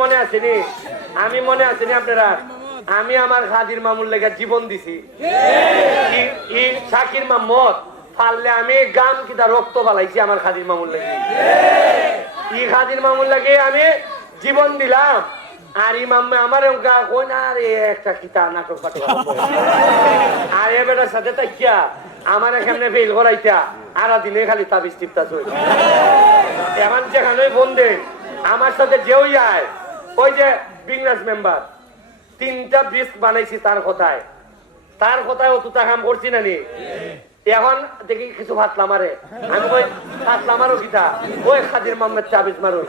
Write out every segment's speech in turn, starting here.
মনে আছে নি আমি মনে আছে নি আপনারা। আমি আমার খাদির মামুর লেগে জীবন দিছি। শাকির মাম্মদ পারলে আমি গাম কিতা রক্ত বালাইছি আমার খাদির মামুর লেগে। ই খাদির মামুর লাগে আমি জীবন দিলাম। আর ই মাম্মা আমার ওগা কই না রে একটা কিতা নাটক পাটক আর এ বেটার সাথে তাকিয়া আমার এখানে ফেল করাইতা? আর দিনে খালি তাবিজ টিপতা চল এখন যেখানে বন্ধে আমার সাথে যেও যায় ওই যে বিংরাজ মেম্বার, তিনটা ব্রিজ বানাইছি তার কথায়। তার কথায় ও তুতা কাম করছি না নি এখন দেখি কিছু ভাতলাম আরে আমি কই ভাতলাম আরও কিতা? ওই খাদির মাম্মের চাবিজ মারুন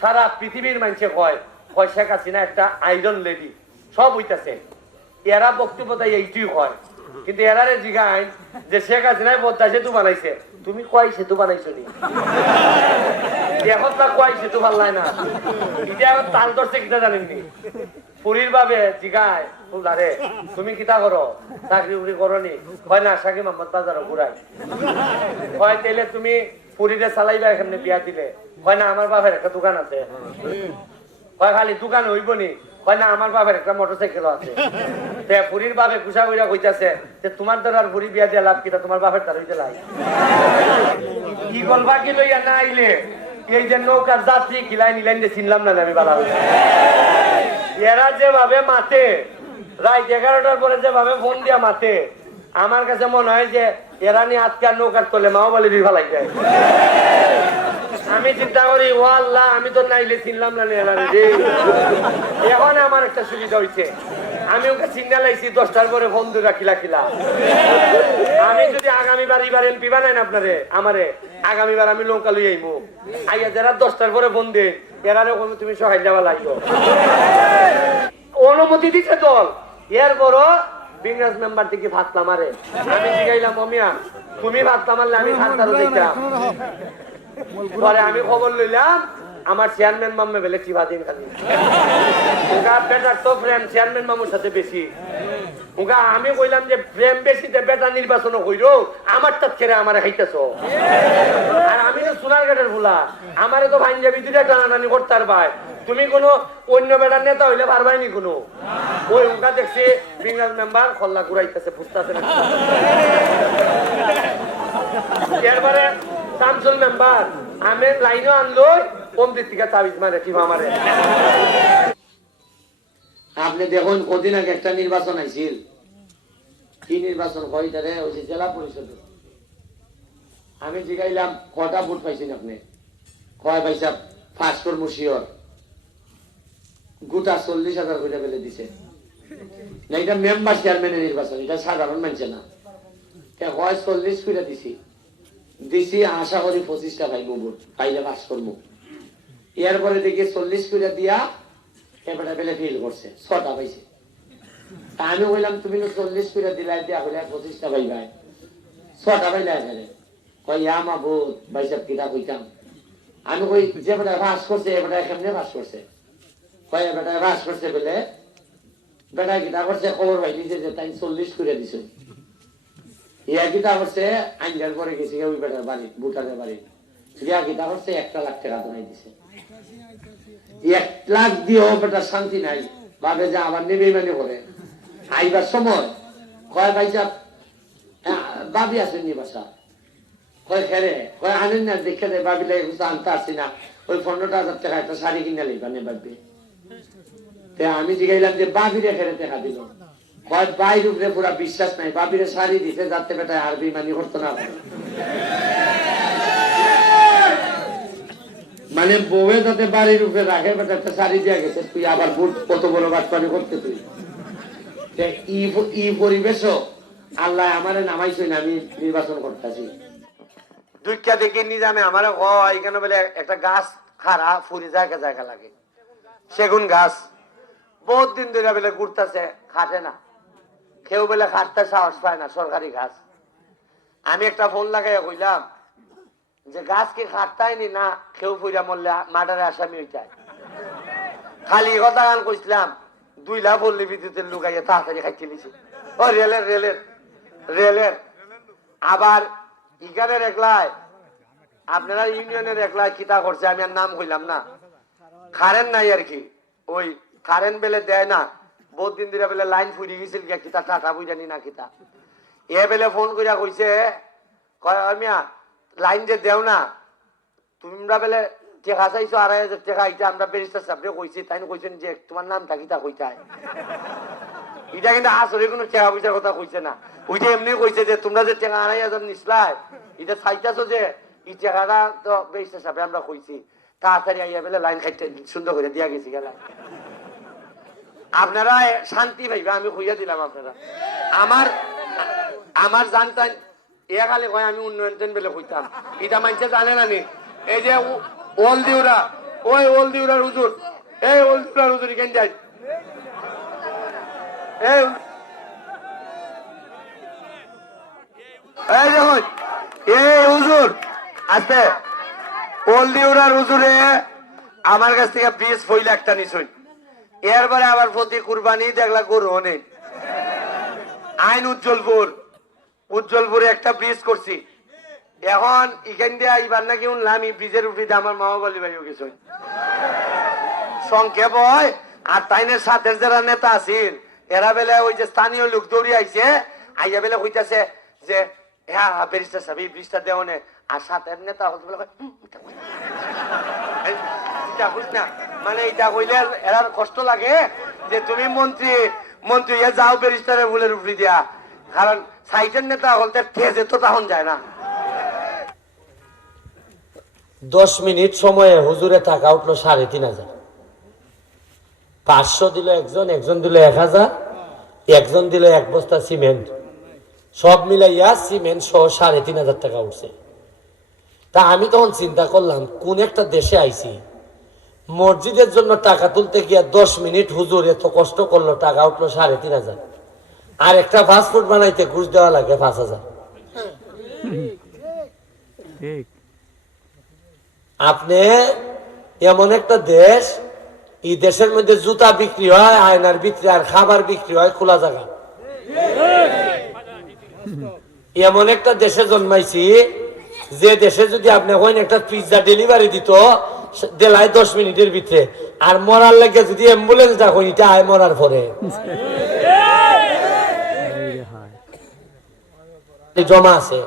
সারা পৃথিবীর মানুষে কয় কয় শেখ হাসিনা একটা আইরন লেডি সব হইতাছে। এরা বক্তব্য তাই এইটুই কয়। কিন্তু এরারে জিগায় যে শেখ হাসিনায় পদ্মা সেতু বানাইছে। তুমি কয় সেতু বানাইছো নি? এখন তা কয় সেতু পাল্লাই না? এটা এখন তাল ধরছে কিটা জানেননি পুরীর বাবে জিগায় ফুলদারে তুমি কিতা করো চাকরি উকরি করো নি? কয় না সাকি মোহাম্মদ বাজারও ঘুরাই কয় তাইলে তুমি পুরীরে চালাইবা এখানে বিয়া দিলে? কয় না আমার বাপের একটা দোকান আছে। কয় খালি দোকান হইব নি? কয় না আমার বাপের একটা মোটরসাইকেল আছে। তে পুরীর বাপে কুসা কইরা কইতাছে যে তোমার দ্বারা আর পুরী বিয়া দিয়া লাভ কিটা তোমার বাপের দ্বারা হইতে লাই কি গলবা কি লইয়া না আইলে? এই যে নৌকার যাত্রী কিলাই নিলেন যে চিনলাম না আমি বালা এরা যেভাবে মাতে রাত এগারোটার পরে যেভাবে ফোন দিয়া মাতে আমার কাছে মনে হয় যে এরা নিয়ে আজকাল নৌকার তলে মাও বলে ফেলাই যায় আমি চিন্তা করি ও আল্লাহ আমি তো নাইলে চিনলাম না এরা এখন আমার একটা সুবিধা হয়েছে আমি ওকে সিগন্যাল আইছি দশটার পরে ফোন দুগা খিলা আমি যদি আগামীবার এবার এমপি বানাই না আপনারে, আমারে, আগামীবার আমি নৌকা লই আইমু। আইয়া যারা দশটার পরে ফোন দে এরারে কোনো তুমি সহায় যাওয়া লাগবে। অনুমতি দিছে দল। এর বড় বিংরাজ মেম্বার থেকে ভাতলাম আরে আমি জিগাইলাম, অমিয়া, তুমি ভাতলাম মারলে আমি ভাতটারও দেখলাম পরে আমি খবর লইলাম, আমার চেয়ারম্যান মাম্মে বেলে চিবা দিন খালি। ওগা বেটার তো প্রেম চেয়ারম্যান মামুর সাথে বেশি। ওগা আমি কইলাম যে, প্রেম বেশি তে বেটা নির্বাচন কইর আমার তাত ছেড়ে আমার খাইতেছ। আর আমি তো সোনার ঘাটের ভুলা, আমারে তো ভাইঞ্জাবি দুটা টানাটানি করতে ভাই। তুমি কোনো অন্য বেটার নেতা হইলে পারবাই নি কোনো। ওই ওগা দেখছি বিংরাজ মেম্বার খল্লা ঘুরাইতেছে, ফুসতাছে না এরপরে শামসুল মেম্বার আমি লাইনও আনলো কমতির থেকে চাবিজ মারে, কি মারে। আপনি দেখুন, কদিন আগে একটা নির্বাচন আইছিল। কি নির্বাচন? কয়টারে? ওই যে জেলা পরিষদে। আমি জিগাইলাম, কটা ভোট পাইছেন আপনি? কয় পয়সা ফার্স্টর মুশিয়র। গোটা চল্লিশ হাজার করে ফেলে দিছে। না, এটা মেম্বার চেয়ারম্যানের নির্বাচন, এটা সাধারণ মানছে না। হয় চল্লিশ করে দিছি। দিছি আশা করি পঁচিশটা পাইব পাইলে পাস করব। এরপরে দেখি চল্লিশ করে দিয়া এবারে বেলে ফিল করছে, ছটা পাইছে। তা আমি বললাম তুমি চল্লিশ করে দিলাই, দিয়া হলে পঁচিশটা পাইবাই ছটা পাইলে এখানে কই আমা ভূত বাইসাব কিতা কইতাম? আমি কই, যে বেটা বাস করছে এবারে কেমনে বাস করছে? কয় বেটা বাস করছে বলে বেটা কিতা করছে, খবর পাইলি যে তাই চল্লিশ করে দিছে। ইয়া করছে আইনজার পরে গেছে ওই বেটার বাড়ি ভুটানের বাড়ি করছে একটা লাখ টাকা ধরাই দিছে। এক লাখ দিয়েও বেটার শান্তি নাই ভাবে যে আবার নেবে মানে করে আইবার সময়, কয় ভাই সাহেব বাবি আসেন নি বাসা কয় খেরে কয় আনেন না দেখে বাবি আনতে না। ওই পনেরোটা হাজার টাকা একটা শাড়ি কিনে লিবা নে ভাববে তে আমি জিগাইলাম যে বাবিরে খেরে টাকা দিল বাইর উপরে পুরা বিশ্বাস নাই। বাবিরে শাড়ি দিতে যাতে বেটা আর বেমানি করতো না। মানে বউয়ে যাতে বাড়ির উপরে রাখে, বেটা শাড়ি দিয়া গেছে। তুই আবার বুট, কত বড় বাটপানি করতে তুই। ই পরিবেশ আল্লাহ আমারে নামাইছই না, আমি নির্বাচন করতেছি। দুইটা দেখে নিজামে আমার এখানে বলে একটা গাছ খারা ফুরি জায়গা জায়গা লাগে। সেগুন গাছ। বহুত দিন ধরে বলে ঘুরতেছে, খাটে না। কেউ বলে খাটতে সাহস পায় না, সরকারি গাছ আমি একটা ফোন লাগাইয়া কইলাম যে গাছ কি খাটতাইনি না কেউ ফুইরা মরলে মার্ডারে আসামি হইতায় খালি কথা গান কইছিলাম, দুই লাখ বললি বিদ্যুতের লুকাইয়া তাড়াতাড়ি খাইতে লিছি ও, রেলের রেলের রেলের। আবার ইগানের একলায় আপনারা ইউনিয়নের একলায় কিতা করছে, আমি আর নাম কইলাম না। কারেন্ট নাই আর কি। ওই কারেন্ট বেলে দেয় না। বহুত দিন ধরে বেলে লাইন ফুরি গেছিল গিয়া, কিতা টাটা বুঝানি না কিতা? এ বেলে ফোন কইরা কইছে কয় "ওই মিয়া, লাইন যে দেও না, তোমরা বেলে টেকা চাইছো আড়াই হাজার টাকা এটা আমরা ব্যারিস্টার সাহেবরে কইছি তাই কইছেন যে তোমার নামটা কিতা কইতায় এটা কিন্তু আসলে কোনো টাকা পয়সার কথা কইছে না। ওই যে এমনি কইছে যে, তোমরা যে টাকা আড়াই হাজার নিসলাই এটা চাইতেছো যে এই টাকাটা তো বেশ হিসাবে আমরা কইছি তাড়াতাড়ি আইয়া বেলে লাইন খাইতে সুন্দর করে দিয়া গেছি গেলা। আপনারা শান্তি পাইবে, আমি কইয়া দিলাম আপনারা। আমার আমার জানতাম এ খালি কয়, আমি উন্নয়ন টেন বেলে কইতাম। এটা মানছে জানে না নি? এই যে ওল দিউরা ওই ওল দিউরার হুজুর, এই ওল দিউরার হুজুর কেন যাই এই দেখুন এই হুজুর আছে ওলদিউরার হুজুরে আমার কাছ থেকে বিশ ফইল একটা নিছুন এরপরে আবার প্রতি কুরবানি দেখলা গরু নেই আইন উজ্জ্বলপুর। উজ্জ্বলপুরে একটা ব্রিজ করছি। এখন এখান দিয়ে আইবার নাকি উনলাম ব্রিজের উপরে আমার মামা বলি ভাইও গেছে সংক্ষেপ হয় আর তাইনের সাথে যারা নেতা আছিল এরা বেলে ওই যে স্থানীয় লোক দৌড়ি আইছে আইয়া বেলে কইতাছে যে হ্যাঁ হ্যাঁ ব্রিজটা সাবি ব্রিজটা দেও নে। আর সাথের নেতা হতে বলে কয়, "হুম, এটা কই না।" মানে এটা কইলে এরার কষ্ট লাগে যে তুমি মন্ত্রী মন্ত্রী যাও ব্যারিস্টারের ভুলের উপরে দিয়া। কারণ সাইটের নেতা হলতে তেজে তো তখন যায় না। দশ মিনিট সময়ে হুজুরে টাকা উঠল সাড়ে তিন হাজার। পাঁচশো দিল একজন একজন দিল এক হাজার, একজন দিল এক বস্তা সিমেন্ট। সব মিলাইয়া সিমেন্ট সহ সাড়ে তিন হাজার টাকা উঠছে। তা আমি তখন চিন্তা করলাম, কোন একটা দেশে আইছি মসজিদের জন্য টাকা তুলতে গিয়ে দশ মিনিট হুজুর এত কষ্ট করল টাকা উঠল সাড়ে তিন হাজার। আর একটা ফাস্টফুড বানাইতে ঘুষ দেওয়া লাগে পাঁচ হাজার। আপনি এমন একটা দেশ এই দেশের মধ্যে জুতা বিক্রি হয় আয়নার বিক্রি আর খাবার বিক্রি হয় খোলা জায়গা। এমন একটা দেশে জন্মাইছি যে দেশে যদি আপনি একটা পিৎজা ডেলিভারি দিত দেলায় দশ মিনিটের ভিতরে। আর মরার লাগে যদি অ্যাম্বুলেন্স দেখো এটা আয় মরার পরে। জমা আছে।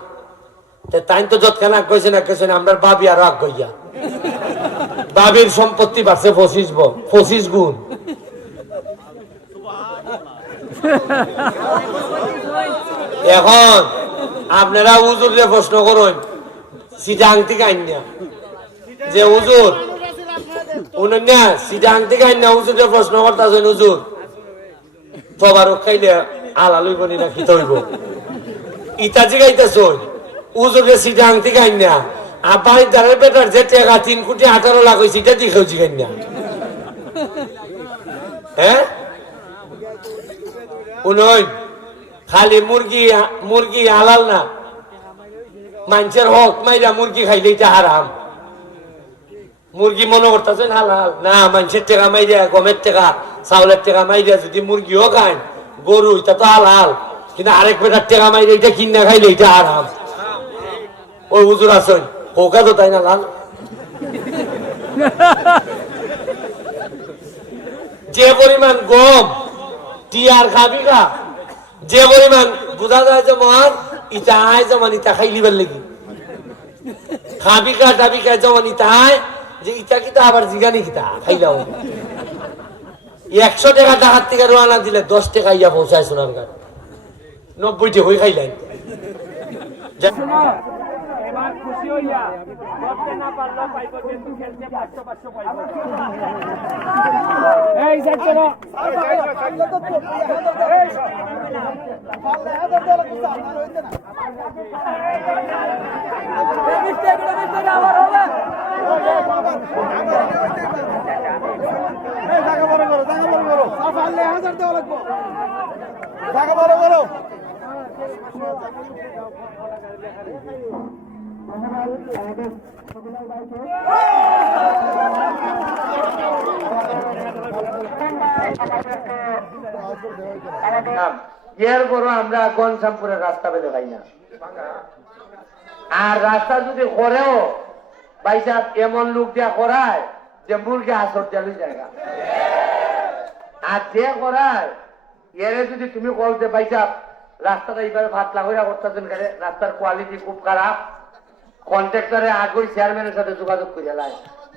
তাই তো যৎখানা না কইছে না আমরা বাবি আর আগ বাবির সম্পত্তি বাড়ছে পঁচিশ পঁচিশ গুণ। এখন আপনারা উজুরে প্রশ্ন করুন সিটাং থেকে আইনা যে থেকে আইনা উজুরে প্রশ্ন করতেছেন উজুর তবারক খাইলে আলা লইব নি খিত হইব ইটা জিগাইতেছ উজুরে সিটা আংটি গাইন না আর বাড়ির দ্বারের বেটার যে টাকা তিন কোটি আঠারো লাখ হয়েছে এটা দিকেও জিগাইন না। হ্যাঁ? উনয়ন খালি মুরগি মুরগি হালাল না। মানুষের হক মাইরা মুরগি খাইলে এটা হারাম। মুরগি মনে করতেছেন হালাল না মানুষের টাকা মাইরা গমের টাকা, চাউলের টাকা মাইরা যদি মুরগিও খায়, গরু, এটা তো হালাল। কিন্তু আরেক বেটার টাকা মাইরা এটা কিনা খাইলে এটা হারাম। ওই হুজুর আসেন কোকা তো তাই না, লাল? যে পরিমাণ গম, টিয়ার খাবি গা। যে পরিমাণ বোঝা যায় যেমন ইটা আয় যেমন ইটা খাইলিবার লেগে খাবি কা দাবি কা যেমন ইটা আয়। যে ইটা কিতা আবার জিগানি কিতা? খাইলাও একশো টাকা টাকার থেকে রোয়ানা দিলে দশ টাকা ইয়া পৌঁছায় সোনার গান নব্বই টাকা হয়ে খাইলেন খুশি হইয়া না পারলেও পাইব কিন্তু খেলতে পাঁচশো পাঁচশো পাইব। এই যে চলো জায়গা বড় করো জায়গা বড় করো পারলে হাজার দেওয়া লাগবো জায়গা বড় করো এরপরও আমরা গনশামপুরের রাস্তা পেতে পাই না। আর রাস্তা যদি করেও, ভাই সাহেব, এমন লোক দিয়া করায় যে মুরগি আসর দেওয়া জায়গা আর যে করায়, এরে যদি তুমি বলতে ভাই সাহেব, রাস্তাটা এইভাবে ভাত লাগাইয়া করতেছেন কেন? রাস্তার কোয়ালিটি খুব খারাপ। কন্ট্রাক্টরে আগেই চেয়ারম্যানের সাথে যোগাযোগ করে লাই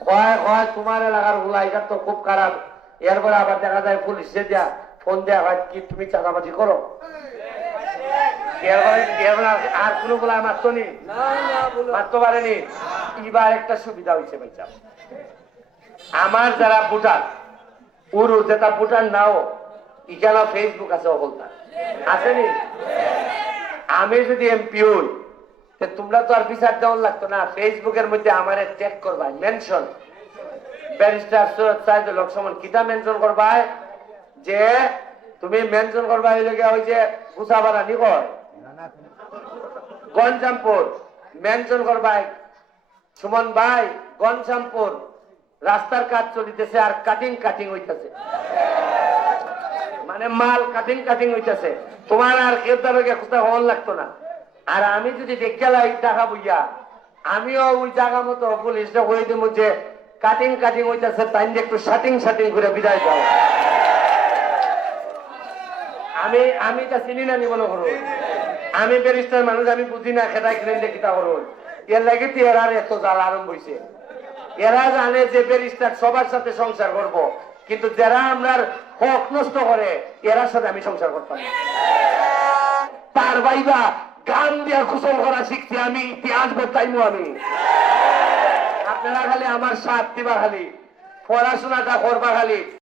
কয় কয়, তোমার এলাকারগুলা এটা তো খুব খারাপ। এরপরে আবার দেখা যায় পুলিশে দিয়া ফোন দেওয়া হয় কি তুমি চাঁদাবাজি করো? আর- কোনো গুলা মারতো নি মারতে পারেনি এবার একটা সুবিধা হয়েছে ভাই আমার যারা ভোটার পুরো যেটা ভোটার নাও এখানে ফেসবুক আছে অকলতা আসেনি আমি যদি এমপি হই তোমরা তো আর বিচার দেওয়ার লাগতো না। ফেসবুকের মধ্যে আমার চেক করবা মেনশন ব্যারিস্টার সৈয়দ সাইদুল হক সমন কিতা মেনশন করবা যে তুমি মেনশন করবা হইলে গিয়া ওই যে নিকর গঞ্জামপুর। মেনশন করবা সুমন ভাই, গঞ্জামপুর। রাস্তার কাজ চলিতেছে আর কাটিং কাটিং হইতেছে। মানে মাল কাটিং কাটিং হইতেছে। তোমার আর কেদারকে কোথাও হল লাগতো না। আর আমি যদি দেখে লাই টাকা বুঝা আমিও ওই জায়গা মতো পুলিশটা হয়ে দিব যে কাটিং কাটিং হইতেছে তাই একটু শাটিং শাটিং করে বিদায় দাও। আমি আমি তা চিনি না নি মনে করো আমি ব্যারিস্টার মানুষ আমি বুঝি না খেটাই খেলেন যে কিতা করুন এর লাগে তো এরার এত জাল আরম্ভ হয়েছে এরা জানে যে ব্যারিস্টার সবার সাথে সংসার করব। কিন্তু যারা আমরার হক নষ্ট করে, এরার সাথে আমি সংসার করতাম। না। তার বাইবা গান দিয়া কুশল করা শিখছি আমি, ইতিহাস বলতাইমু আমি। আপনারা খালি আমার সাথ দিবা খালি, পড়াশোনাটা করবা খালি।